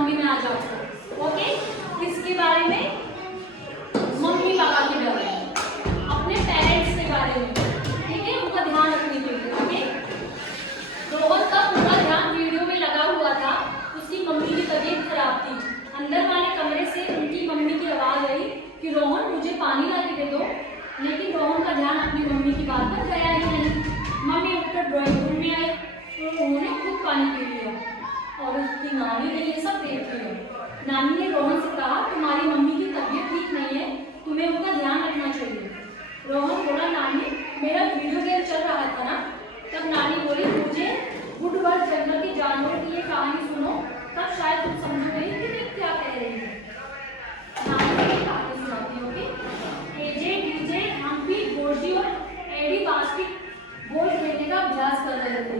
Mummy में आ जाओ। Okay, किसके बारे में? मम्मी पापा के बारे में, अपने पेरेंट्स के बारे में, ठीक है, उनका ध्यान रखने के लिए। ओके, रोहन का पूरा ध्यान वीडियो में लगा हुआ था। उसकी मम्मी की तबीयत खराब थी। अंदर वाले कमरे से उनकी मम्मी की आवाज आई कि रोहन मुझे पानी ला के दे दो, लेकिन रोहन का ध्यान अपनी मम्मी की बात पर गया ही नहीं। मम्मी उठकर ड्राइंग रूम में आई तो उन्होंने खुद पानी पी लिया और उसकी नानी ने ये सब देख लिया। नानी ने रोहन से कहा, तुम्हारी मम्मी की तबीयत ठीक नहीं है, तुम्हें उनका ध्यान रखना चाहिए। रोहन बोला, नानी मेरा वीडियो गेम चल रहा था ना। तब नानी बोली, मुझे वुडवर्ड जंगल के जानवरों की ये कहानी सुनो, तब शायद तुम समझोगे कि मैं क्या कह रही हूँ। नानी ने कहानी सुनाती होगी। एजे, डीजे, हम्पी, गोर्जी और एडी बास्केट बॉल खेलने का अभ्यास कर रहे थे।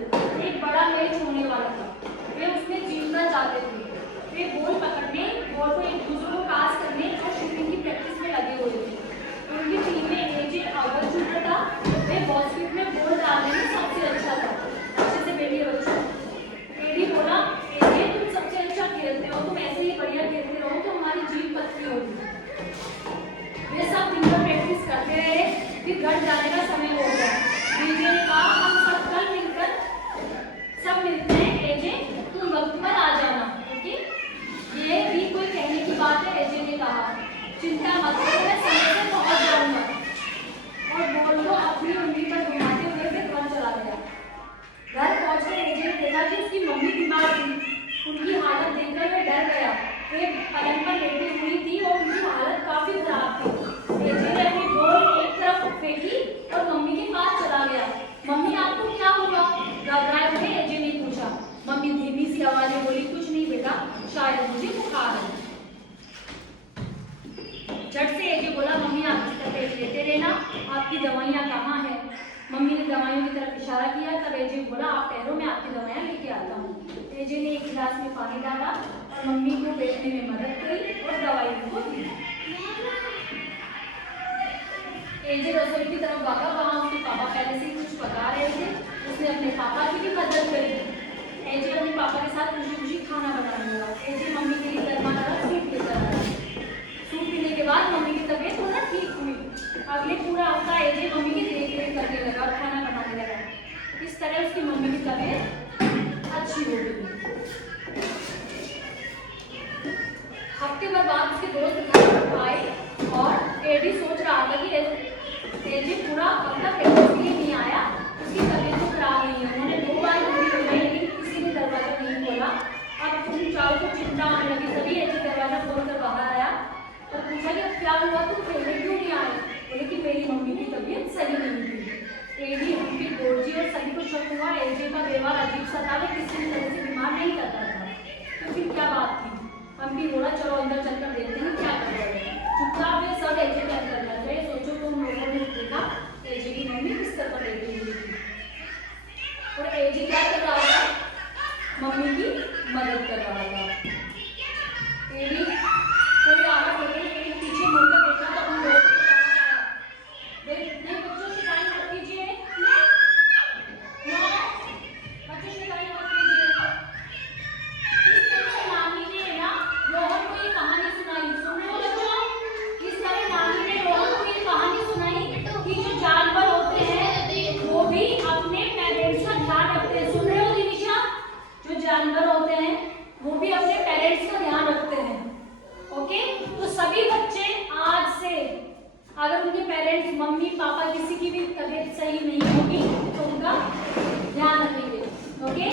एक बड़ा मैच होने वाला था, वे उसमें जीतना चाहते थे। वे बॉल पकड़ने, बॉल को एक दूसरे को पास करने और शूटिंग की प्रैक्टिस में लगे हुए थे। उनकी टीम में एजे अव्वल शूटर था। वे बास्केट में बॉल डालने में सबसे अच्छा था। अच्छे से बैठिए बच्चों। एडी बोला, एजे तुम सबसे अच्छा खेलते हो, तुम ऐसे ही बढ़िया खेलते रहो तो हमारी जीत पक्की होगी। वे सब दिन भर प्रैक्टिस करते रहे। फिर घर जाने का समय हो गया। डीजे ने कहा, हम सब कल मिलकर सब मिलते हैं, एजे तुम वक्त पर आ जाना। ओके, ये भी कोई कहने की बात है? एजे ने कहा, चिंता मत करो, मैं समय से पहुंच जाऊंगा। और बॉल को अपनी उंगली पर घुमाते हुए वे घर चला गया। घर पहुंचकर एजे ने देखा कि उसकी मम्मी बीमार थी। उनकी हालत देखकर वे डर गया। वे पलंग पर लेटी हुई थी और उनकी हालत काफी खराब थी। एजे ने अपनी बॉल एक तरफ फेंकी और मम्मी के पास चला गया। मम्मी आपको क्या हुआ? घबराए हुए एजे ने पूछा। मम्मी धीमी सी आवाज में बोली, कुछ नहीं बेटा, शायद मुझे बुखार है। झट से एजे बोला, मम्मी आप इसका तबीयत लेते रहना, आपकी दवाइयाँ कहाँ है? मम्मी ने दवाइयों की तरफ इशारा किया। तब एजे बोला, आप ठहरो, मैं आपकी दवाइयाँ लेके आता हूँ। एजे ने एक गिलास में पानी डाला और मम्मी को बैठने में मदद करी और दवाई को दी। एजे रसोई की तरफ भागा। वहाँ उसके पापा पहले से ही कुछ पका रहे थे। उसने अपने पापा की भी मदद करी। एजे अपने पापा के साथ खुशी खुशी खाना बनाने लगा। एजे मम्मी के लिए गर्मा गर्म सूप लेकर आया। सूप पीने के बाद मम्मी की तबीयत थोड़ा ठीक हुई। अगले पूरा हफ्ता एजे मम्मी की देख रेख करने लगा और खाना बनाने लगा। इस तरह उसकी मम्मी की तबीयत अच्छी हो गई। हफ्ते भर बाद उसके दोस्त घर आए और एडी सोच रहा था कि एजे पूरा हफ्ता प्रैक्टिस के लिए नहीं आया, उसकी तबीयत तो खराब नहीं है। उन्होंने 2 बार घड़ी लगाई लेकिन किसी ने दरवाजा नहीं खोला। अब उन चारों को चिंता आने लगी। तभी एजे दरवाजा खोलकर बाहर आया और पूछा कि अब क्या हुआ, तुम खेलने क्यों नहीं आए? बोले कि मेरी मम्मी की तबीयत सही नहीं थी। एडी, हम्पी, गोर्जी और सभी को शक हुआ एजे का व्यवहार अजीब सा था। वे किसी भी तरह से बीमार नहीं करता था। तो फिर क्या बात थी? हम्पी बोला, चलो अंदर चलकर देखते हैं क्या कर रहे हैं। चुपचाप वे सब एजे के अंदर लग गए। सोचो तो उन लोगों ने देखा एजे की मम्मी बिस्तर पर लेटी हुई थी और एजे क्या कर रहा था? मम्मी की मदद कर रहा था। एडी कोई आवाज लगी, एडी पीछे मुड़कर देखा तो उन लोगों को बच्चों शिकायत मत कीजिए, बच्चों शिकायत मत कीजिए। इस तरह से नानी ने ना रोहन को ये कहानी सुनाई। सुन रहे हो बच्चों? इस तरह नानी ने रोहन को ये कहानी सुनाई कि जो जानवर होते हैं वो भी अपने पेरेंट्स का ध्यान रखते हैं। सुन रहे हो दिनिशा? जो जानवर होते हैं वो भी अपने पेरेंट्स का ध्यान रखते हैं। ओके, तो सभी बच्चे आज से अगर उनके पेरेंट्स मम्मी पापा किसी की भी तबीयत सही नहीं होगी तो उनका ध्यान रखेंगे। ओके।